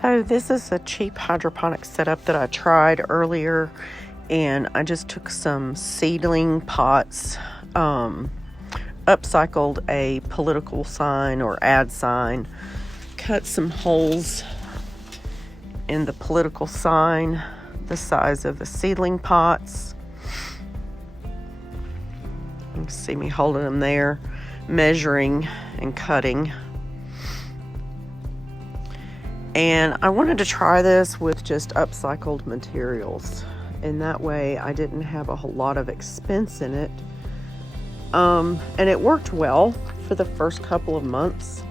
So this is a cheap hydroponic setup that I tried earlier, and I just took some seedling pots, upcycled a political sign or ad sign, cut some holes in the political sign the size of the seedling pots. You can see me holding them there, measuring and cutting. And I wanted to try this with just upcycled materials, and that way I didn't have a whole lot of expense in it. And it worked well for the first couple of months,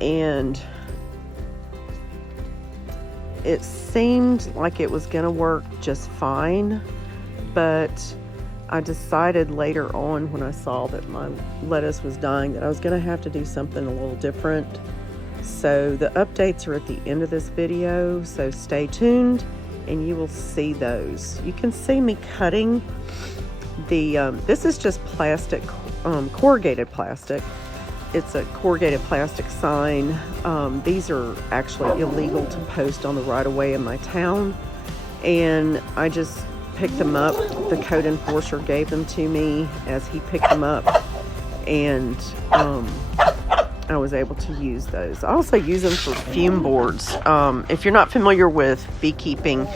and it seemed like it was going to work just fine, but I decided later on when I saw that my lettuce was dying that I was going to have to do something a little different. So the updates are at the end of this video, so stay tuned and you will see those. You can see me cutting the, this is just plastic, corrugated plastic. It's a corrugated plastic sign. These are actually illegal to post on the right of way in my town, and I just picked them up. The code enforcer gave them to me as he picked them up, and I was able to use those. I also use them for fume boards. If you're not familiar with beekeeping,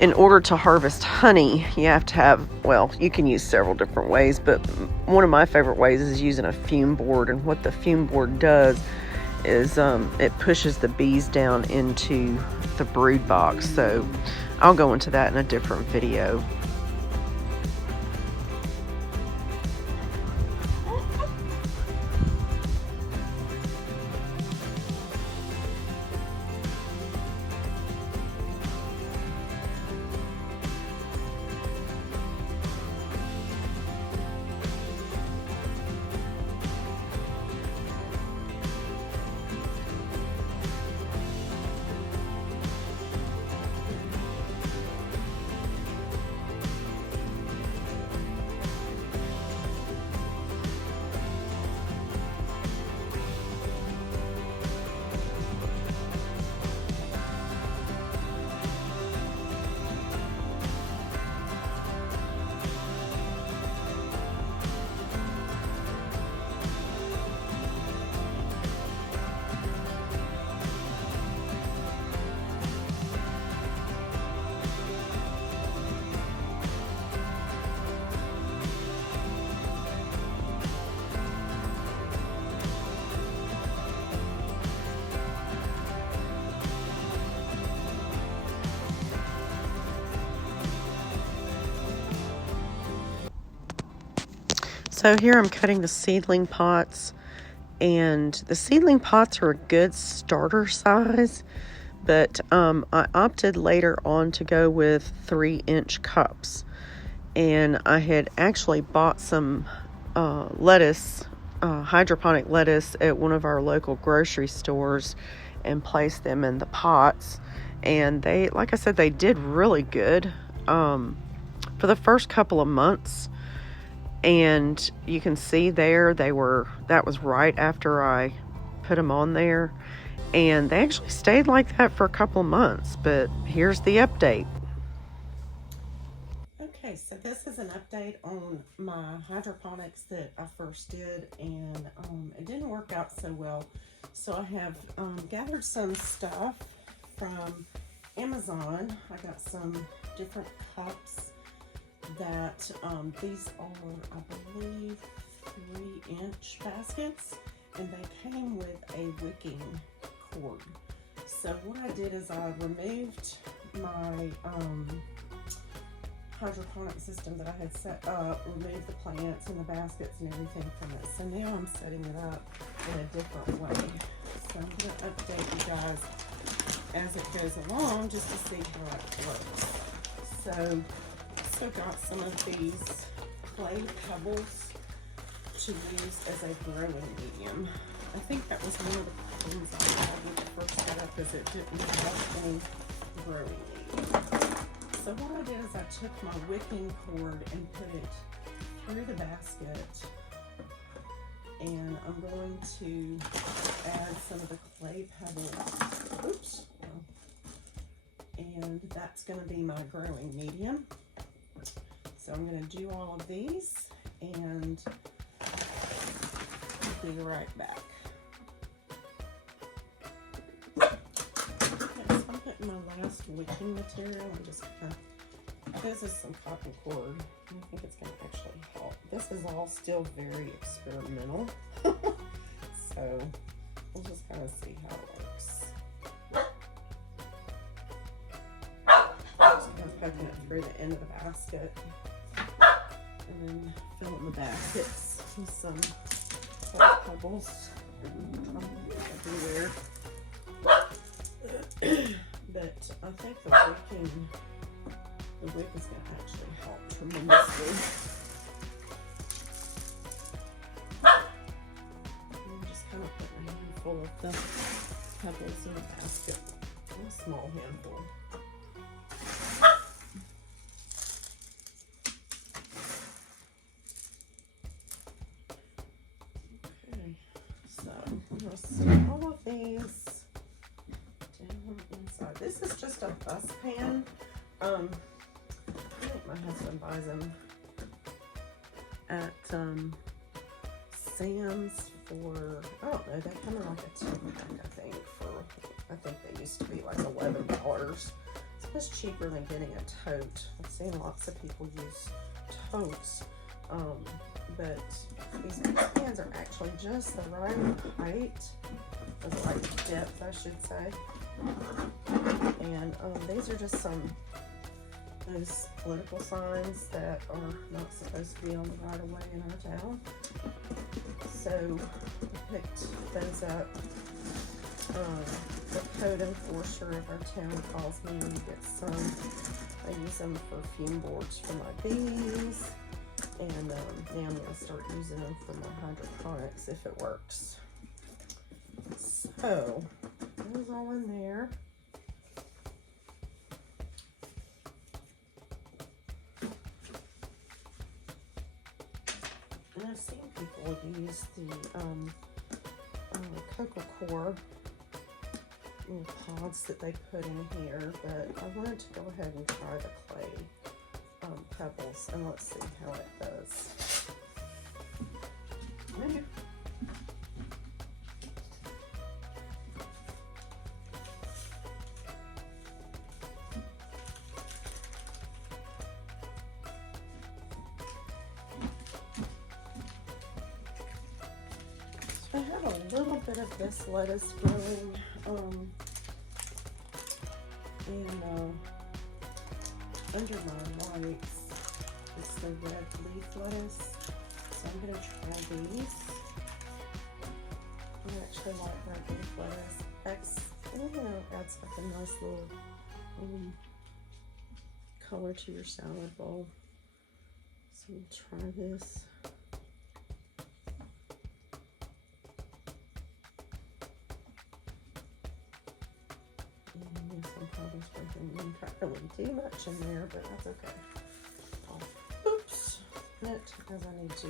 in order to harvest honey, you have to have, well, you can use several different ways, but one of my favorite ways is using a fume board. And what the fume board does is it pushes the bees down into the brood box. So I'll go into that in a different video. So here I'm cutting the seedling pots, and the seedling pots are a good starter size, but I opted later on to go with 3-inch cups. And I had actually bought some lettuce, hydroponic lettuce at one of our local grocery stores and placed them in the pots. And they, like I said, they did really good for the first couple of months. And you can see there that was right after I put them on there, and they actually stayed like that for a couple of months. But here's the update. Okay, so this is an update on my hydroponics that I first did, and it didn't work out so well. So I have gathered some stuff from Amazon. I got some different cups that these are, I believe, 3-inch baskets, and they came with a wicking cord. So what I did is I removed my hydroponic system that I had set up, removed the plants and the baskets and everything from it. So now I'm setting it up in a different way. So I'm going to update you guys as it goes along just to see how it works. So also got some of these clay pebbles to use as a growing medium. I think that was one of the problems I had with the first setup, is it didn't have any growing medium. So what I did is I took my wicking cord and put it through the basket, and I'm going to add some of the clay pebbles. Oops. that's going to be my growing medium. So I'm going to do all of these and be right back. Okay, so I'm putting my last wicking material. I'm just going to, this is some cotton cord. I think it's going to actually help. This is all still very experimental. So we'll just kind of see how it works. Just kind of poking it through the end of the basket. And then filling the baskets with some pebbles everywhere. But I think the wick is going to actually help tremendously. And just kind of put a handful of the pebbles in the basket. A small handful. All of these down inside. This is just a bus pan. I think my husband buys them at Sam's for, I don't know, they come in like a 2-pack, I think, I think they used to be like $11. It's much cheaper than getting a tote. I've seen lots of people use totes. But these pans are actually just the right height, or the right depth, I should say. And these are just those political signs that are not supposed to be on the right of way in our town. So I picked those up. The code enforcer of our town calls me and gets some. I use them for fume boards for my bees. And now I'm going to start using them for my hydroponics if it works. So, those all in there. And I've seen people use the cocoa core little pods that they put in here, but I wanted to go ahead and try the clay pebbles, and let's see how it does. So I have a little bit of this lettuce growing, under my lights. It's the red leaf lettuce, so I'm going to try these. I actually like red leaf lettuce. Adds like a nice little color to your salad bowl. So we'll try this. I'm probably sprinkling entirely too much in there, but that's okay. Oops, it as I need to.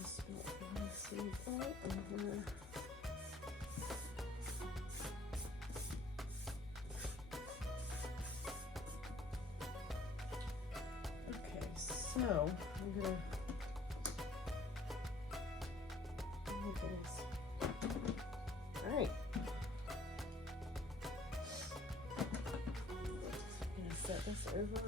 Just want to see right over. Okay, so I'm gonna. All right. Set this over.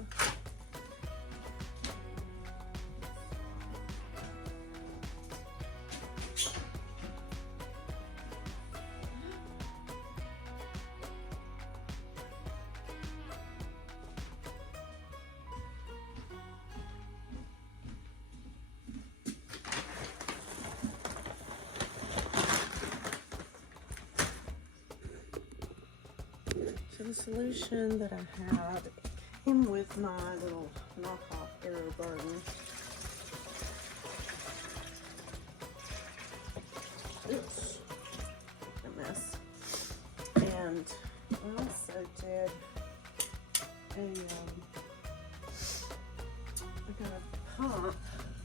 So the solution that I had came with my little knockoff arrow garden. Oops, a mess. And I also did I got a pump,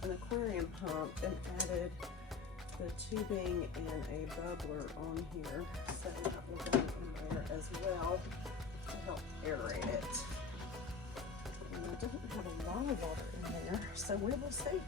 an aquarium pump, and added the tubing and a bubbler on here, so that will go in there as well to help aerate it. And I don't have a lot of water in there, so we will see.